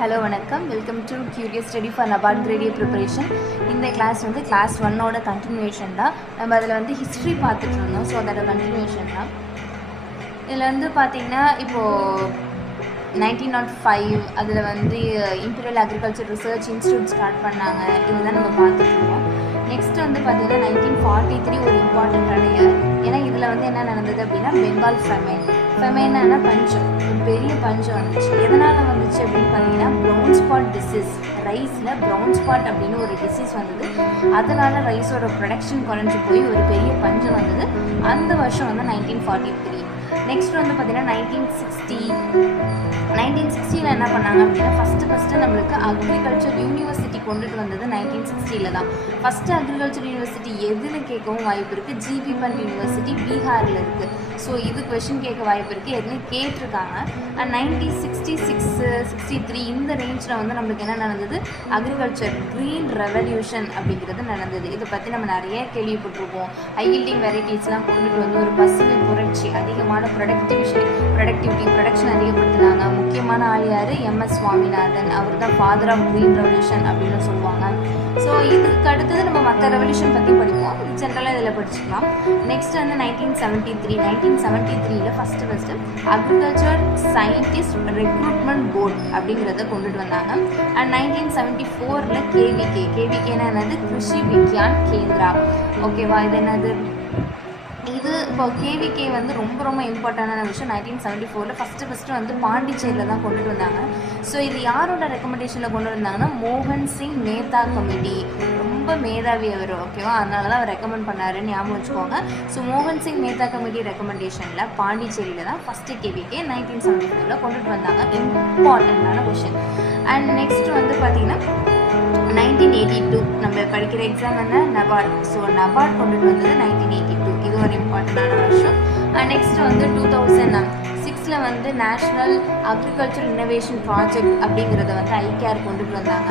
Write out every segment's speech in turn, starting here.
Hello, வணக்கம். Welcome to Curious Study for NABARD Grade A Preparation. இந்த class வந்து class 1ஓட continuation தான். நம்ம அதில் வந்து ஹிஸ்ட்ரி பார்த்துட்டு இருந்தோம். ஸோ அதோட கண்டினியூஷன் தான். இதில் வந்து பார்த்திங்கன்னா இப்போது 1905 அதில் வந்து imperial agriculture research institute start பண்ணாங்க. இதுதான் நம்ம பார்த்துட்டு இருக்கோம். நெக்ஸ்ட் வந்து பார்த்திங்கன்னா 1943 ஒரு இம்பார்ட்டண்ட்டான இயர். ஏன்னா இதில் வந்து என்ன நடந்தது அப்படின்னா பெங்கால் ஃபெமைனான பஞ்சம், ஒரு பெரிய பஞ்சம் வந்துச்சு. எதனால் வந்துச்சு அப்படின்னு பார்த்தீங்கன்னா ப்ரௌன் ஸ்பாட் டிசீஸ், ரைஸில் ப்ரௌன் ஸ்பாட் அப்படின்னு ஒரு டிசீஸ் வந்தது. அதனால் ரைஸோட ப்ரொடக்ஷன் குறைஞ்சி போய் ஒரு பெரிய பஞ்சம் வந்தது. அந்த வருஷம் வந்து 1943. நெக்ஸ்ட் வந்து பார்த்திங்கன்னா 1960 என்ன பண்ணாங்க அப்படின்னா ஃபஸ்ட்டு நம்மளுக்கு அக்ரிகல்ச்சர் யூனிவர்சிட்டி கொண்டுட்டு வந்தது 1960 தான். ஃபஸ்ட்டு அக்ரிகல்ச்சர் யூனிவர்சிட்டி எதுன்னு கேட்கவும் வாய்ப்பு இருக்குது. ஜிபி பண்ட் யூனிவர்சிட்டி பீகாரில் இருக்குது. ஸோ இது கொஷின் கேட்க வாய்ப்பு இருக்குது, எதுன்னு கேட்டிருக்காங்க. அண்ட் 1966-63 இந்த ரேஞ்சில் வந்து நம்மளுக்கு என்ன நடந்தது, அக்ரிகல்ச்சர் க்ரீன் ரெவல்யூஷன் அப்படிங்கிறது நடந்தது. இதை பற்றி நம்ம நிறைய கேள்விப்பட்டிருப்போம். ஹை யீல்டிங் வெரைட்டிஸ்லாம் கொண்டுட்டு வந்து ஒரு பசுமை புரட்சி, அதிகமான ப்ரொடக்ஷன் அதிகப்படுத்தினாங்க. முக்கியமான ஆள் யார், MS சுவாமிநாதன். அவர் தான் ஃபாதர் ஆஃப் க்ரீன் ரெவல்யூஷன் அப்படின்னு சொல்லுவாங்க. ஸோ இதுக்கு அடுத்தது நம்ம மற்ற ரெவல்யூஷன் பற்றி படிப்போம், ஜென்ரலாக இதில் படிச்சுக்கலாம். நெக்ஸ்ட் வந்து 1973 first agriculture scientist recruitment board அப்படிங்கிறத கொண்டுட்டு வந்தாங்க. அண்ட் 1974 கேவிகேனா என்னது, கிருஷி விக்யான் கேந்திரா. ஓகேவா, இது என்னது, இது இப்போ கேவிகே வந்து ரொம்ப இம்பார்ட்டண்டான விஷயம். 1974 ஃபஸ்ட்டு வந்து பாண்டிச்சேரியில் தான் கொண்டுட்டு வந்தாங்க. ஸோ இது யாரோட ரெக்கமெண்டேஷனில் கொண்டு வந்தாங்கன்னா மோகன் சிங் மேத்தா கமிட்டி. ரொம்ப மேதாவி அவர், ஓகேவா, அதனால தான் அவர் ரெக்கமெண்ட் பண்ணாருன்னு ஞாபகம் வச்சுக்கோங்க. ஸோ மோகன் சிங் மேத்தா கமிட்டி ரெக்கமெண்டேஷனில் பாண்டிச்சேரியில் தான் ஃபஸ்ட்டு கேவிகே 1974 கொண்டுட்டு வந்தாங்க. இம்பார்ட்டண்ட்டான கொஷின். அண்ட் நெக்ஸ்ட் வந்து பார்த்திங்கன்னா 1982 நம்ம படிக்கிற எக்ஸாம் என்ன, நபார்ட். ஸோ நபார்ட் கொண்டுட்டு வந்தது 1982. இது ஒரு இம்பார்ட்டண்டான வருஷம். நெக்ஸ்ட் வந்து 2006 வந்து நேஷ்னல் அக்ரிகல்ச்சர் இன்னோவேஷன் ப்ராஜெக்ட் அப்படிங்கிறத வந்து ஐகேர் கொண்டுட்டு வந்தாங்க.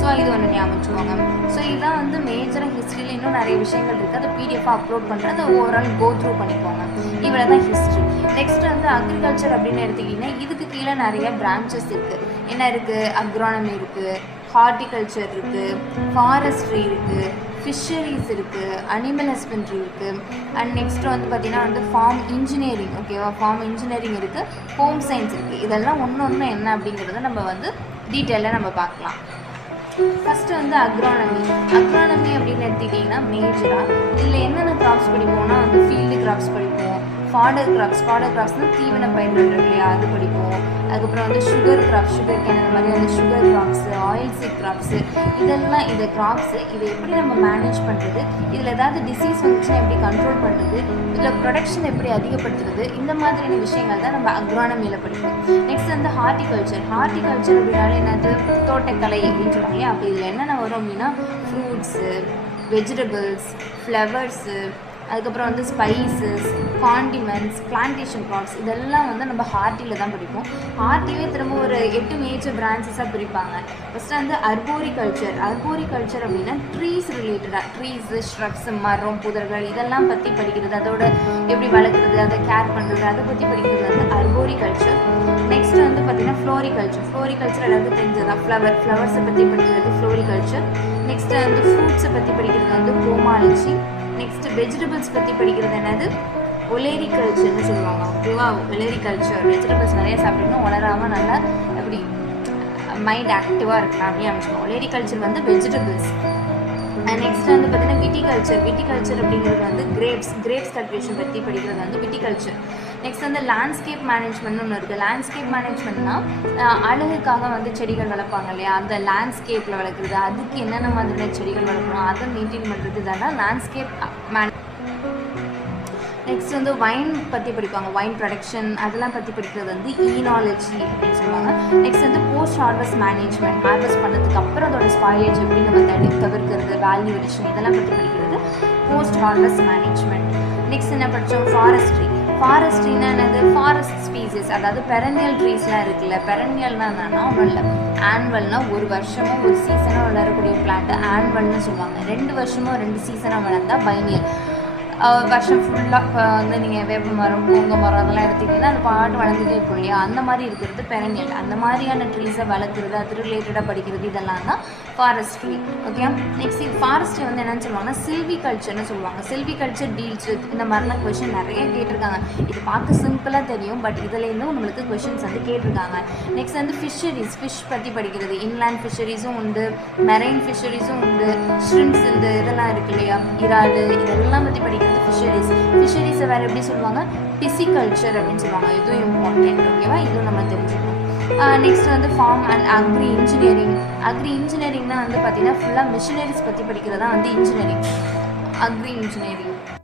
ஸோ இது ஒன்று ஞாபகம் வச்சுக்கோங்க. ஸோ இதான் வந்து மேஜராக ஹிஸ்ட்ரியில் இன்னும் நிறைய விஷயங்கள் இருக்குது. அதை பிடிஎஃபாக அப்லோட் பண்ணுறது, அதை ஓவரால் கோ த்ரூ பண்ணிக்கோங்க. இவ்வளோ தான் ஹிஸ்ட்ரி. நெக்ஸ்ட் வந்து அக்ரிகல்ச்சர் அப்படின்னு எடுத்துக்கிட்டிங்கன்னா இதுக்கு கீழே நிறைய பிரான்ச்சஸ் இருக்குது. என்ன இருக்குது, அக்ரானமி இருக்குது, ஹார்டிகல்ச்சர் இருக்குது, ஃபாரஸ்ட்ரி இருக்குது, ஃபிஷரிஸ் இருக்குது, அனிமல் ஹஸ்பண்ட்ரி இருக்குது. அண்ட் நெக்ஸ்ட் வந்து பார்த்திங்கன்னா வந்து ஃபார்ம் இன்ஜினியரிங், ஓகேவா, ஃபார்ம் இன்ஜினியரிங் இருக்குது, ஹோம் சயின்ஸ் இருக்குது. இதெல்லாம் ஒன்று என்ன அப்படிங்கிறத நம்ம வந்து டீட்டெயிலாக நம்ம பார்க்கலாம். ஃபஸ்ட்டு வந்து அக்ரானமி அப்படின்னு எடுத்துக்கிட்டிங்கன்னா மேஜராக இதில் என்னென்ன கிராப்ஸ் படிப்போம்னா வந்து ஃபீல்டு கிராப்ஸ் படிப்போம், ஃபாடர் கிராப்ஸ்னால் தீவன பயிர்கள் இருக்கு இல்லையா, அது படிப்போம். அதுக்கப்புறம் வந்து சுகர் கேன், அந்த மாதிரி வந்து sugar crops, oil seat crops, இதெல்லாம் இந்த கிராப்ஸு இதை எப்படி நம்ம மேனேஜ் பண்ணுறது, இதில் ஏதாவது டிசீஸ் வந்துச்சுன்னா எப்படி கண்ட்ரோல் பண்ணுறது, இதில் ப்ரொடக்ஷன் எப்படி அதிகப்படுத்துறது, இந்த மாதிரியான விஷயங்கள் தான் நம்ம அக்ரானமியில் படிப்போம். நெக்ஸ்ட் வந்து ஹார்டிகல்ச்சர் அப்படின்னாலே என்னது, தோட்டக்கலை அப்படின்னு சொல்லுவாங்க. அப்போ இதில் என்னென்ன வரும் அப்படின்னா ஃப்ரூட்ஸு, வெஜிடபிள்ஸ், ஃப்ளவர்ஸு, அதுக்கப்புறம் வந்து ஸ்பைசஸ், காண்டிமெண்ட்ஸ், பிளான்டேஷன் க்ராப்ஸ், இதெல்லாம் வந்து நம்ம ஹார்ட்டியில் தான் படிப்போம். ஹார்ட்டிலே திரும்ப ஒரு 8 மேஜர் பிரான்ச்சஸாக பிரிப்பாங்க. ஃபஸ்ட்டு வந்து அர்போரிகல்ச்சர் அப்படின்னா ட்ரீஸ் ரிலேட்டடாக, ட்ரீஸு, ஷ்ரப்ஸ், மரம், புதர்கள் இதெல்லாம் பற்றி படிக்கிறது, அதோட எப்படி வளர்க்குறது, அதை கேர் பண்ணுறது, அதை பற்றி படிக்கிறது வந்து அர்போரிகல்ச்சர். நெக்ஸ்ட் வந்து பார்த்திங்கன்னா ஃப்ளோரிகல்ச்சர் எல்லாருக்கும் தெரிஞ்சதான், ஃப்ளவர்ஸை பற்றி படிக்கிறது ஃப்ளோரிகல்ச்சர். நெக்ஸ்ட்டு வந்து ஃப்ரூட்ஸை பற்றி படிக்கிறது வந்து கோமாலஜி. நெக்ஸ்ட் வெஜிடபிள்ஸ் பற்றி படிக்கிறது என்னது, ஒலேரிகல்ச்சர்னு சொல்லுவாங்க, ஓகேவா. ஒலேரிகல்ச்சர் வெஜிடபிள்ஸ் நிறைய சாப்பிடணும், வளராமல் நல்லா எப்படி மைண்ட் ஆக்டிவாக இருக்கலாம் அப்படின்னு அமைச்சுக்கோங்க. ஒலேரிகல்ச்சர் வந்து வெஜிடபிள்ஸ். நெக்ஸ்ட் வந்து பார்த்திங்கன்னா விட்டிகல்ச்சர் அப்படிங்கிறது வந்து கிரேப்ஸ் கல்டிவேஷன் பற்றி படிக்கிறது வந்து விட்டிகல்ச்சர். நெக்ஸ்ட் வந்து லேண்ட்ஸ்கேப் மேனேஜ்மெண்ட்னு ஒன்று இருக்குது. லேண்ட்ஸ்கேப் மேனேஜ்மெண்ட்னா அழகுக்காக வந்து செடிகள் வளர்ப்பாங்க இல்லையா, அந்த லேண்ட்ஸ்கேப்பில் வளர்க்குறது, அதுக்கு என்னென்ன மாதிரியான செடிகள் வளர்க்கணும் அதை மெயின்டைன் பண்ணுறது தானே லேண்ட்ஸ்கேப் நெக்ஸ்ட் வந்து வைன் பற்றி படிப்பாங்க, வைன் ப்ரொடக்ஷன் அதெல்லாம் பற்றி படிக்கிறது வந்து ஈனாலஜி அப்படின்னு சொல்லுவாங்க. நெக்ஸ்ட் வந்து போஸ்ட் ஹார்வெஸ்ட் மேனேஜ்மெண்ட், ஹார்வெஸ்ட் பண்ணதுக்கு அப்புறம் அதோட ஸ்பாயிலேஜ் எப்படி நம்ம தவிர்க்கிறது, வேல்யூ அடிஷன், இதெல்லாம் பற்றி படிக்கிறது போஸ்ட் ஹார்வெஸ்ட் மேனேஜ்மெண்ட். நெக்ஸ்ட் என்ன படித்தோம், ஃபாரஸ்ட்ரினா என்னது, ஃபாரஸ்ட் ஸ்பீசிஸ், அதாவது பெரனியல் ட்ரீஸ்லாம் இருக்குல்ல. பெரனியல்னா என்னன்னா ஒன்றும் இல்லை, ஆனுவல்னா ஒரு வருஷமோ ஒரு சீசனாக வளரக்கூடிய பிளான்ட்டு ஆனுவல்னு சொல்லுவாங்க. 2 வருஷமோ 2 சீசனாக வளர்ந்தா பைனியல். வருஷம் ஃபுல்லாக இப்போ வந்து நீங்கள் வேப்ப மரம் பூங்க மரம் அதெல்லாம் எடுத்துக்கிட்டிங்கன்னா அது பாட்டு வளர்ந்துட்டே இருக்கும் இல்லையா, அந்த மாதிரி இருக்கிறது பெரனியல். அந்த மாதிரியான ட்ரீஸை வளர்க்குறது, அது ரிலேட்டடாக படிக்கிறது, இதெல்லாம் தான் ஃபாரஸ்ட்ரி. ஓகே, நெக்ஸ்ட் ஃபாரஸ்ட்ரி வந்து என்னென்னு சொல்லுவாங்கன்னா சில்வி கல்ச்சர்னு சொல்லுவாங்க. சில்வி கல்ச்சர் டீல்ஸ் வித் இந்த மாதிரிலாம் கொஷின் நிறைய கேட்டிருக்காங்க. இது பார்க்க சிம்பிளாக தெரியும், பட் இதுலேருந்து நம்மளுக்கு கொஷின்ஸ் வந்து கேட்டிருக்காங்க. நெக்ஸ்ட் வந்து ஃபிஷரிஸ், ஃபிஷ் பற்றி படிக்கிறது. இன்லேண்ட் ஃபிஷரிஸும் உண்டு, மெரைன் ஃபிஷரிஸும் உண்டு, ஷ்ரிம்ப்ஸ் இந்த இதெல்லாம் இருக்கு இல்லையா, இறால், இதெல்லாம் பற்றி படிக்கிறது ஃபிஷரிஸ். ஃபிஷரிஸை வேறு எப்படி சொல்லுவாங்க, பிசிகல்ச்சர் அப்படின்னு சொல்லுவாங்க. இதுவும் இம்பார்ட்டன்ட். ஓகேவா, இதுவும் நம்ம தெரிஞ்சுக்கணும். நெக்ஸ்ட் வந்து farm and agri engineering. Agri இன்ஜினியரிங்னா வந்து பார்த்தீங்கன்னா ஃபுல்லாக மிஷினரிஸ் பற்றி படிக்கிறது தான் வந்து இன்ஜினியரிங், அக்ரி இன்ஜினியரிங்.